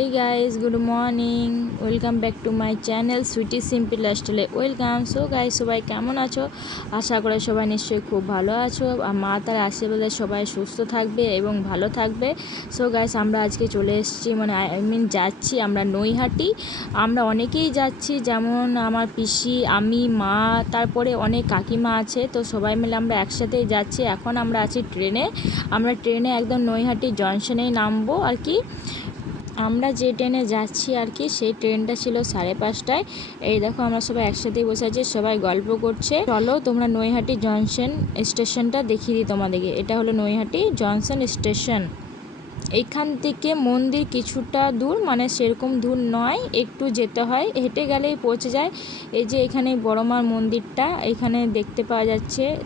এই guys good morning welcome back to my channel sweety simple লাইফস্টাইলে welcome so guys সবাই কেমন আছো? আশা করে সবাই নিশ্চয়ই খুব ভালো আছো। আর মা তার আশীর্বাদে সবাই সুস্থ থাকবে এবং ভালো থাকবে। সো গাইস আমরা আজকে চলে এসেছি মানে আই মিন যাচ্ছি আমরা নৈহাটি। আমরা অনেকেই যাচ্ছি, যেমন আমার পিসি, আমি, মা, তারপরে অনেক কাকিমা আছে। তো সবাই মিলে আমরা একসাথেই যাচ্ছি। এখন আমরা আছি ট্রেনে। আমরা ট্রেনে একদম নৈহাটি জংশনেই নামবো আর কি। আমরা যে ট্রেনে যাচ্ছি আর কি, সেই ট্রেনটা ছিল সাড়ে পাঁচটায়। এই দেখো আমরা সবাই একসাথেই বসে আছি, সবাই গল্প করছে। চলো তোমরা নৈহাটি জংশন স্টেশনটা দেখিয়ে দিই তোমাদেরকে। এটা হলো নৈহাটি জংশন স্টেশন। এইখান থেকে মন্দির কিছুটা দূর মানে সেরকম দূর নয়, একটু যেতে হয়। হেঁটে গেলেই পৌঁছে যায়। এই যে এখানে বড়মার মন্দিরটা, এখানে দেখতে পাওয়া যাচ্ছে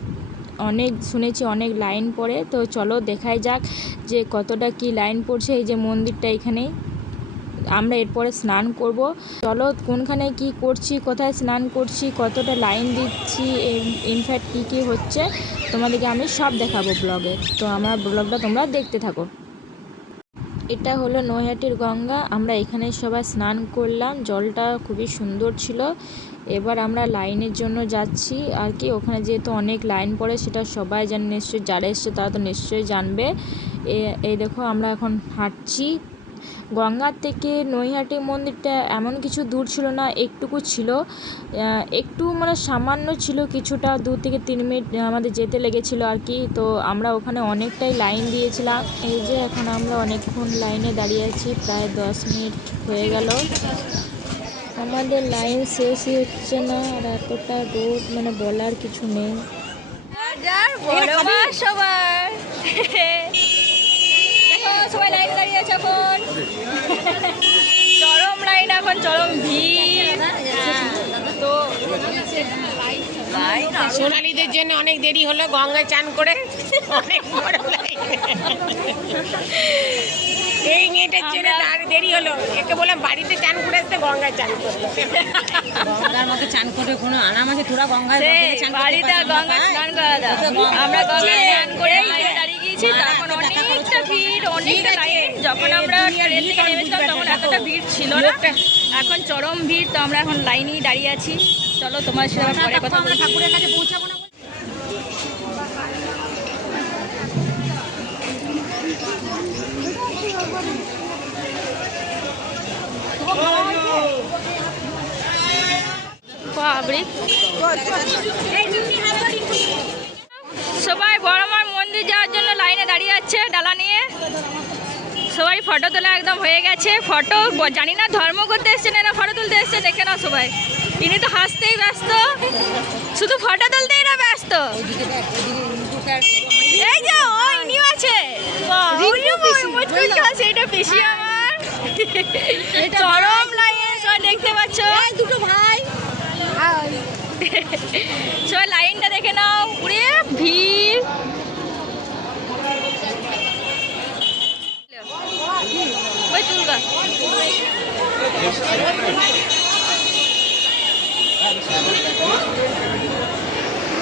অনেক শুনেছি, অনেক লাইন পড়ে। তো চলো দেখাই যাক যে কতটা কি লাইন পড়ছে এই যে মন্দিরটা এখানে। আমরা এরপরে স্নান করব। চলো কোনখানে কি করছি, কোথায় স্নান করছি, কতটা লাইন দিচ্ছি ইনফ্যাক্ট কী কী হচ্ছে, তোমাদেরকে আমি সব দেখাবো ব্লগে তো আমার ব্লগটা তোমরা দেখতে থাকো। এটা হলো নৈহাটির গঙ্গা। আমরা এখানে সবাই স্নান করলাম। জলটা খুবই সুন্দর ছিল। এবার আমরা লাইনের জন্য যাচ্ছি। আর কি, ওখানে যেহেতু অনেক লাইন পড়ে, সেটা সবাই জানে, নিশ্চয়ই যারা এসছে তারা তো নিশ্চয়ই জানবে। এই দেখো, আমরা এখন হাঁটছি। গঙ্গার থেকে নৈহাটি মন্দিরটা এমন কিছু দূর ছিল না, একটুকু ছিল। একটু মানে সামান্য ছিল কিছুটা, দু থেকে তিন মিনিট আমাদের যেতে লেগেছিল আর কি। তো আমরা ওখানে অনেকটাই লাইন দিয়েছিলাম। এই যে এখন আমরা অনেকক্ষণ লাইনে দাঁড়িয়ে আছি, প্রায় দশ মিনিট হয়ে গেল। আমাদের লাইন শেষই হচ্ছে না আর এতটা রোড মানে বলার কিছু নেই। দেখো সবাই লাইন দাঁড়িয়ে আছে এখন। চরম লাইন এখন চরম ভিড়। হ্যাঁ, তো সোনালীদের জন্য অনেক দেরি হলো গঙ্গায় চান করে অনেক বড় লাইন। এই মেয়েটার জন্য তার দেরি হলো। একে বললাম বাড়িতে চান করে আসতে গঙ্গায় চান করল গঙ্গার মধ্যে চান করে কোনো আনাম আছে? তোরা গঙ্গায় চান বাড়িতে আর গঙ্গা? স্নান করা আমরা গঙ্গায় স্নান করে লাইনে দাঁড়িয়ে গিয়েছি হ্যাঁ, তখন একটা দেখা অনেকটা করো। ভিড় অনেকটা লাইন যখন আমরা ট্রেন থেকে নেমেছিলাম তখন এতটা ভিড় ছিল না। এখন চরম ভিড় তো আমরা এখন লাইনেই দাঁড়িয়ে আছি। চলো তোমার সাথে পরে কথা বলছি। ঠাকুরের কাছে পৌঁছাবো না সবাই বড়মার মন্দির যাওয়ার জন্য লাইনে দাঁড়িয়ে আছে ডালা নিয়ে। সবাই ফটো তোলা একদম হয়ে গেছে। ফটো জানি না ধর্ম করতে এসছে না ফটো তুলতে এসছে দেখে না সবাই। ইনি তো হাসতেই ব্যস্ত। শুধু ফটো তুলতেই না ব্যস্ত। এই যে ও ইনিও আছে। রিন্টু মুচকুচ খাচ্ছে এটা পিসি আমার। চরম লাইন সবাই দেখতে পাচ্ছ। দুটো ভাই। সবাই লাইনটা দেখে নাও। পুরে ভিড় ওই তুলগা এখন আবার ফোনটা কেড়ে নিয়ে নিয়েছিল তাহলে ফোনটা বন্ধ হবে না কেন মাঠের ফোনটা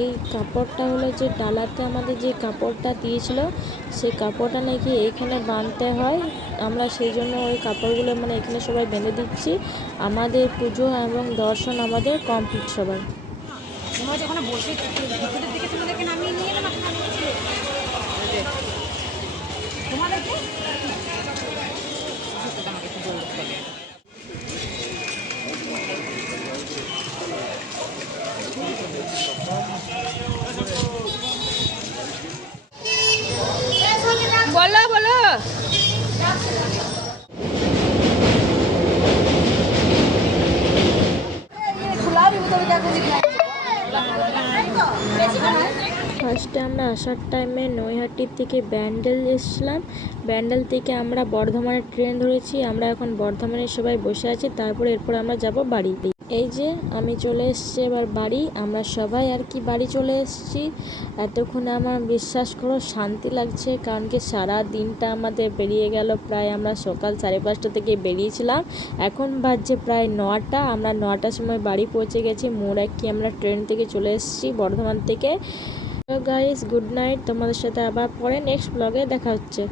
এই কাপড়টা হলো যে ডালাতে আমাদের যে কাপড়টা দিয়েছিল সেই কাপড়টা নাকি এখানে বাঁধতে হয়। আমরা সেই জন্য ওই কাপড়গুলো মানে এখানে সবাই বেঁধে দিচ্ছি। আমাদের পুজো এবং দর্শন আমাদের কমপ্লিট সবার। বসে নামিয়ে নিয়ে তোমাদেরকে? ফার্স্টে আমরা আসার টাইমে নৈহাটির থেকে ব্যান্ডেল এসেছিলাম। ব্যান্ডেল থেকে আমরা বর্ধমানের ট্রেন ধরেছি। আমরা এখন বর্ধমানে সবাই বসে আছি। তারপরে এরপর আমরা যাব বাড়িতে। এই যে আমি চলে এসেছি এবার বাড়ি, আমরা সবাই আর কি বাড়ি চলে এসেছি। এতক্ষণে আমার বিশ্বাস করো শান্তি লাগছে, কারণ কি সারা দিনটা আমাদের বেরিয়ে গেল, প্রায় আমরা সকাল সাড়ে পাঁচটা থেকে বেরিয়েছিলাম। এখন বাজছে প্রায় নটা, আমরা নটার সময় বাড়ি পৌঁছে গেছি মোড় কি আমরা ট্রেন থেকে চলে এসেছি বর্ধমান থেকে। গাইস গুড নাইট তোমাদের সাথে আবার পরে নেক্সট ব্লগে দেখা হচ্ছে।